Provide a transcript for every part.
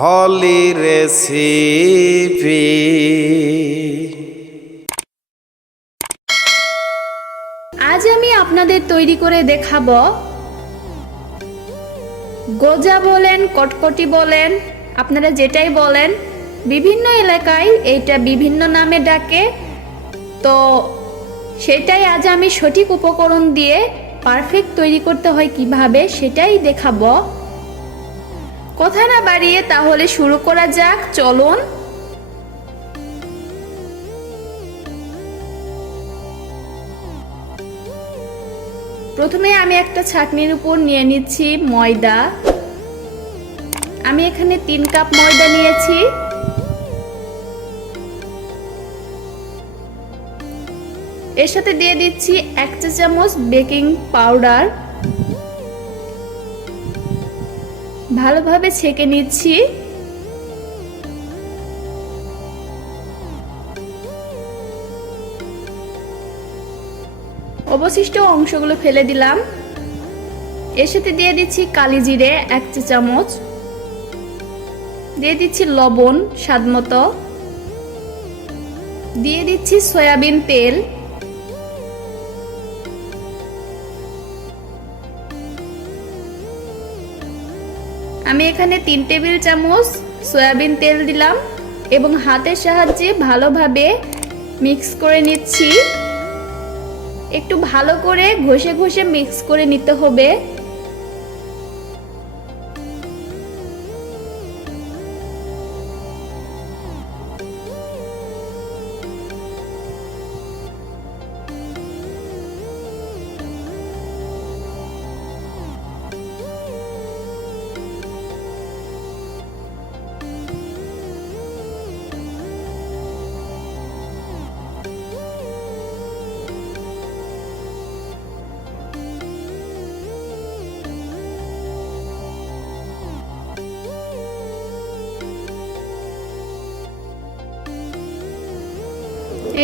হলি recipe. আজ আমি আপনাদের তৈরি করে দেখাবো গোজা বলেন, কটকটি বলেন, আপনারা যেটাই বলেন, বিভিন্ন এলাকায় এইটা বিভিন্ন নামে ডাকে। তো সেটাই আজ আমি সঠিক উপকরণ দিয়ে পারফেক্ট তৈরি করতে হয় কিভাবে সেটাই দেখাবো। কথা না বাড়িয়ে তাহলে শুরু করা যাক, চলুন। প্রথমে আমি একটা ছাঁকনির উপর নিয়ে নিচ্ছি ময়দা। আমি এখানে 3 কাপ ময়দা নিয়েছি। এর সাথে দিয়ে দিচ্ছি 1 চা চামচ বেকিং পাউডার। ভালোভাবে ছেঁকে নিচ্ছি। অবশিষ্ট অংশগুলো ফেলে দিলাম। এর সাথে দিয়ে দিচ্ছি কালি জিরে 1 চা চামচ, দিয়ে দিচ্ছি লবণ স্বাদমতো, দিয়ে দিচ্ছি সয়াবিন তেল, আমি এখানে 3 টেবিল চামচ সয়াবিন তেল দিলাম এবং হাতের সাহায্যে ভালোভাবে মিক্স করে নিচ্ছি। একটু ভালো করে ঘষে ঘষে মিক্স করে নিতে হবে।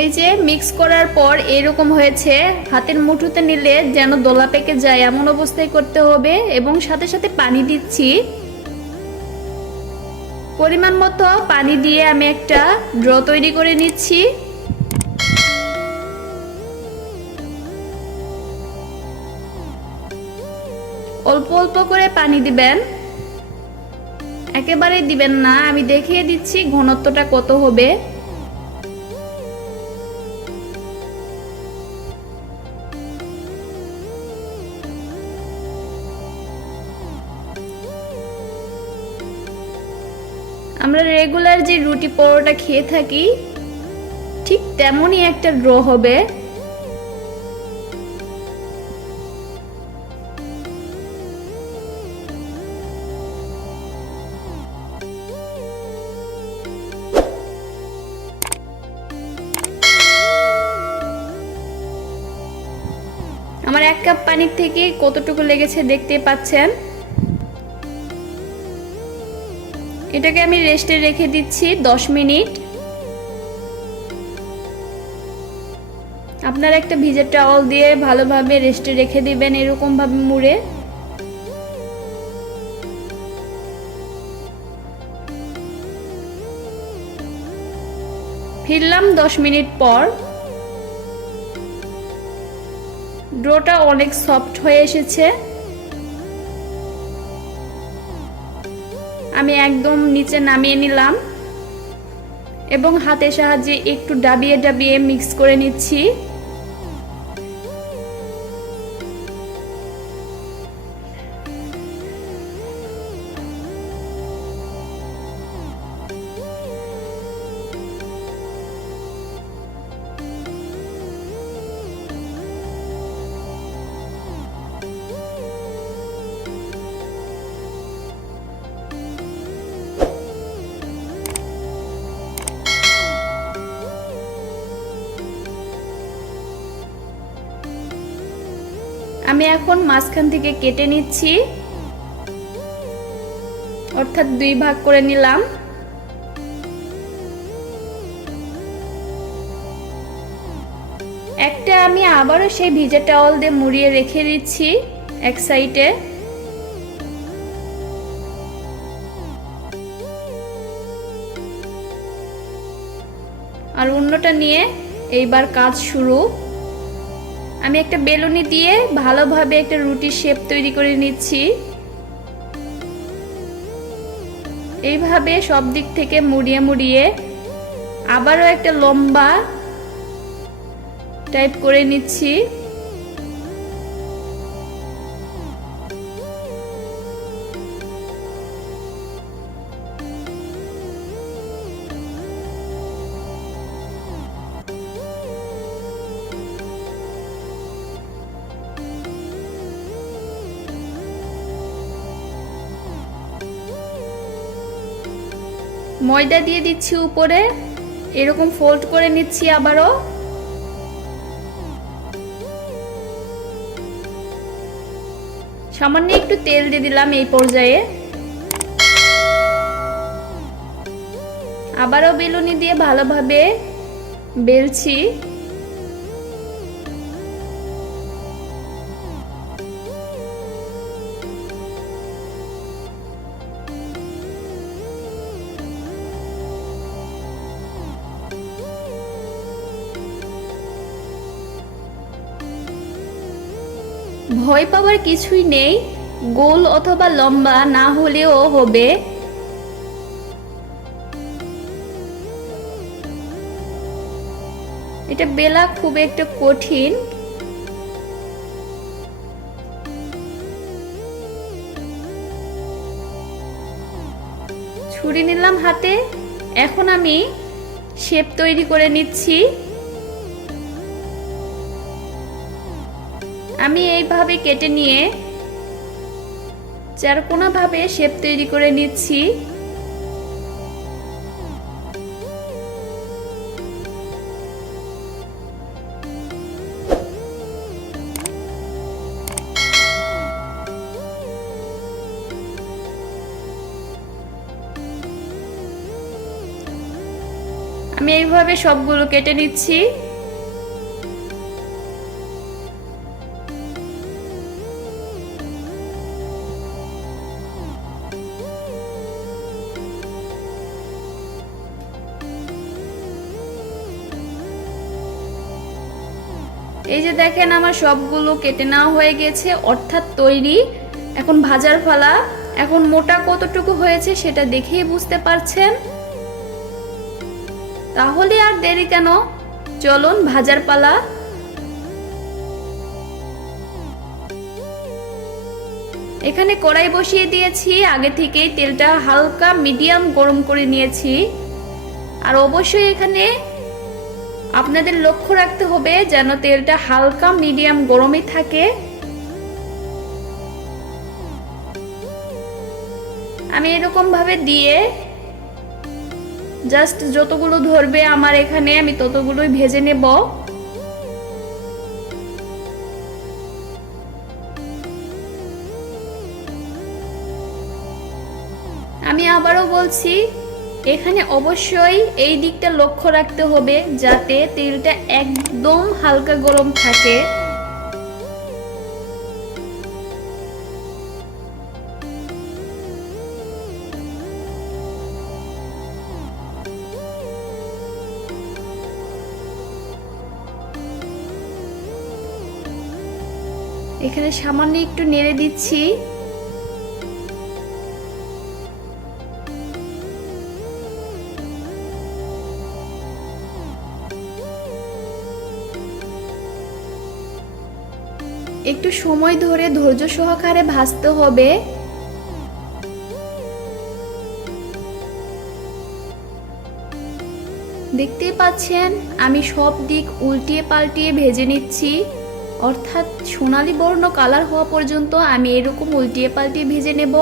এই যে মিক্স করার পর এরকম হয়েছে। হাতের মুঠোতে নিলে যেন দোলা পেকে যায় এমন অবস্থায় করতে হবে এবং সাথে সাথে পানি দিচ্ছি। পরিমাণ মতো পানি দিয়ে আমি একটা ড্র তৈরি করে নিচ্ছি। অল্প অল্প করে পানি দিবেন, একেবারে দিবেন না। আমি দেখিয়ে দিচ্ছি ঘনত্বটা কত হবে। আমরা রেগুলার যে রুটি পরোটা খেয়ে থাকি ঠিক তেমনই একটা ড্র হবে। আমার 1 কাপ পানির থেকে কতটুকু লেগেছে দেখতে পাচ্ছেন। এটাকে আমি রেস্টে রেখে দিচ্ছি 10 মিনিট। আপনারা একটা ভিজে টাওয়াল দিয়ে ভালোভাবে রেস্টে রেখে দিবেন, এরকম ভাবে মুড়ে। ফিরলাম 10 মিনিট পর। ডোটা অনেক সফট হয়ে এসেছে। আমি একদম নিচে নামিয়ে নিলাম এবং হাতের সাহায্যে একটু ডাবিয়ে ডাবিয়ে মিক্স করে নিচ্ছি। আমি এখন মাঝখান থেকে কেটে নিচ্ছি, অর্থাৎ 2 ভাগ করে নিলাম। একটা আমি আবারও সেই ভিজে টাওয়াল দিয়ে মুড়িয়ে রেখে দিচ্ছি এক সাইডে। আর অন্যটা নিয়ে এইবার কাজ শুরু। আমি একটা বেলুনি দিয়ে ভালোভাবে একটা রুটির শেপ তৈরি করে নিচ্ছি। এইভাবে সব দিক থেকে মুড়িয়ে মুড়িয়ে আবারও একটা লম্বা টাইপ করে নিচ্ছি। ময়দা দিয়ে দিচ্ছি উপরে, এরকম ফোল্ড করে নিচ্ছি। আবারও সামান্য একটু তেল দিয়ে দিলাম এই পর্যায়ে। আবারও বেলুনি দিয়ে ভালোভাবে বেলছি। ভয় পাওয়ার কিছুই নেই, গোল অথবা লম্বা না হলেও হবে। এটা বেলা খুব একটা কঠিন। ছুরি নিলাম হাতে, এখন আমি শেপ তৈরি করে নিচ্ছি। আমি এইভাবে কেটে নিয়ে চারকোনা ভাবে শেপ তৈরি করে নিচ্ছি। আমি এইভাবে সবগুলো কেটে নিচ্ছি। এই যে দেখেন আমার সবগুলো কেটে নেওয়া হয়ে গেছে, অর্থাৎ তৈরি। এখন ভাজার পালা। এখন মোটা কতটুকু হয়েছে সেটা দেখেই বুঝতে পারছেন। তাহলে আর দেরি কেন, চলুন ভাজার পালা। এখানে কড়াই বসিয়ে দিয়েছি, আগে থেকেই তেলটা হালকা মিডিয়াম গরম করে নিয়েছি। আর অবশ্যই এখানে আপনাদের লক্ষ্য রাখতে হবে যেন তেলটা হালকা মিডিয়াম গরমই থাকে। আমি এরকম ভাবে দিয়ে জাস্ট যতগুলো ধরবে আমার এখানে আমি ততগুলোই ভেজে নেব। আমি আবারও বলছি, এখানে অবশ্যই এই দিকটা লক্ষ্য রাখতে হবে যাতে তেলটা একদম হালকা গরম থাকে। এখানে সামান্য একটু নেড়ে দিচ্ছি। একটু সময় ধরে ধৈর্য সহকারে ভাজতে হবে। দেখতেই পাচ্ছেন আমি সব দিক উল্টিয়ে পাল্টিয়ে ভেজে নিচ্ছি, অর্থাৎ সোনালী বর্ণ কালার হওয়া পর্যন্ত আমি এরকম উল্টিয়ে পাল্টিয়ে ভেজে নেব।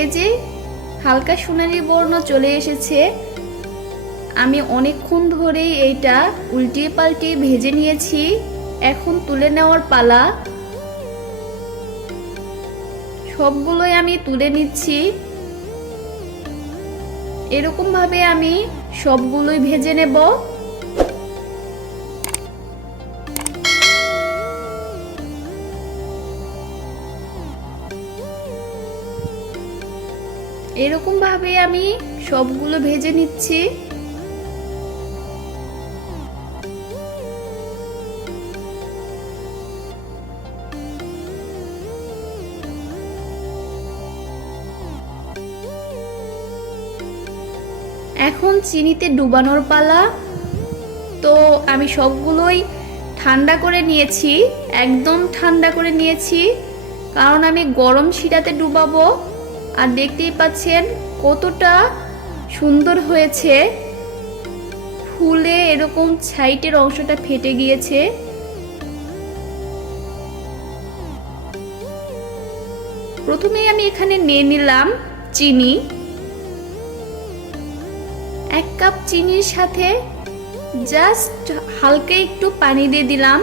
এই যে হালকা সোনালী বর্ণ চলে এসেছে। আমি অনেকক্ষণ ধরেই এইটা উল্টিয়ে পাল্টিয়ে ভেজে নিয়েছি, এখন তুলে নেওয়ার পালা। সবগুলোই আমি তুলে নিচ্ছি। এরকম ভাবে আমি সবগুলোই ভেজে নেব। এরকম ভাবে আমি সবগুলো ভেজে নিচ্ছি। এখন চিনিতে ডুবানোর পালা। তো আমি সবগুলোই ঠান্ডা করে নিয়েছি, একদম ঠান্ডা করে নিয়েছি, কারণ আমি গরম শিরাতে ডুবাবো। আর দেখতেই পাচ্ছেন কতটা সুন্দর হয়েছে, ফুলে এরকম সাইডের অংশটা ফেটে গিয়েছে। প্রথমেই আমি এখানে নিয়ে নিলাম চিনি। 1 কাপ চিনির সাথে জাস্ট হালকা একটু পানি দিয়ে দিলাম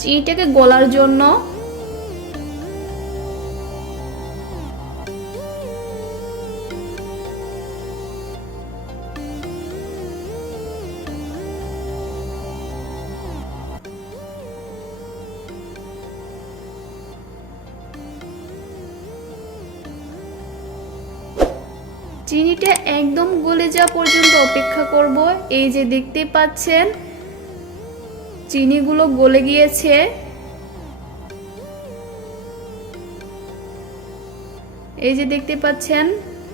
চিনিটাকে গলার জন্য। চিনিটা একদম গলে যাওয়া পর্যন্ত অপেক্ষা করব। এই যে দেখতে পাচ্ছেন চিনিগুলো গলে গিয়েছে। এই যে দেখতে পাচ্ছেন,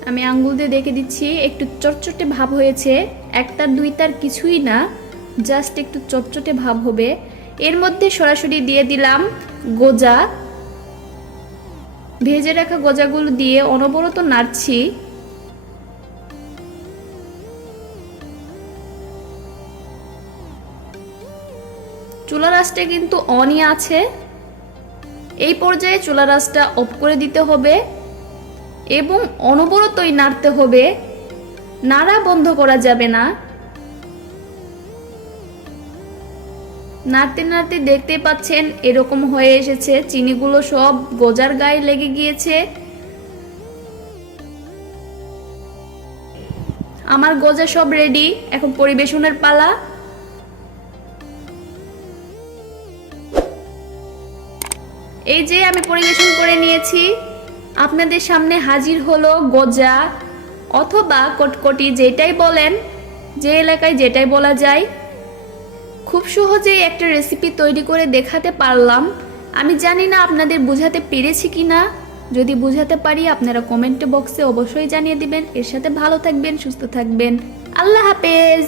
আমি আঙ্গুল দিয়ে দেখে দিচ্ছি, একটু চটচটে ভাব হয়েছে। একটা দুইটার কিছুই না, জাস্ট একটু চটচটে ভাব হবে। এর মধ্যে সরাসরি দিয়ে দিলাম গজা। ভেজে রাখা গজাগুলো দিয়ে অনবরত নাড়ছি। চুলার আঁচটা কিন্তু অনই আছে। এই পর্যায়ে চুলার আঁচটা অফ করে দিতে হবে এবং অনবরতই নাড়তে হবে, নাড়া বন্ধ করা যাবে না। নাড়তে নাড়তে দেখতে পাচ্ছেন এরকম হয়ে এসেছে, চিনিগুলো সব গজার গায়ে লেগে গিয়েছে। আমার গজা সব রেডি, এখন পরিবেশনের পালা। এই যে আমি পরিবেশন করে নিয়েছি, আপনাদের সামনে হাজির হলো গজা অথবা কটকটি, যেটাই বলেন, যে এলাকায় যেটাই বলা যায়। খুব সহজেই একটা রেসিপি তৈরি করে দেখাতে পারলাম। আমি জানি না আপনাদের বোঝাতে পেরেছি কিনা। যদি বোঝাতে পারি আপনারা কমেন্ট বক্সে অবশ্যই জানিয়ে দিবেন। এর সাথে ভালো থাকবেন, সুস্থ থাকবেন। আল্লাহ হাফেজ।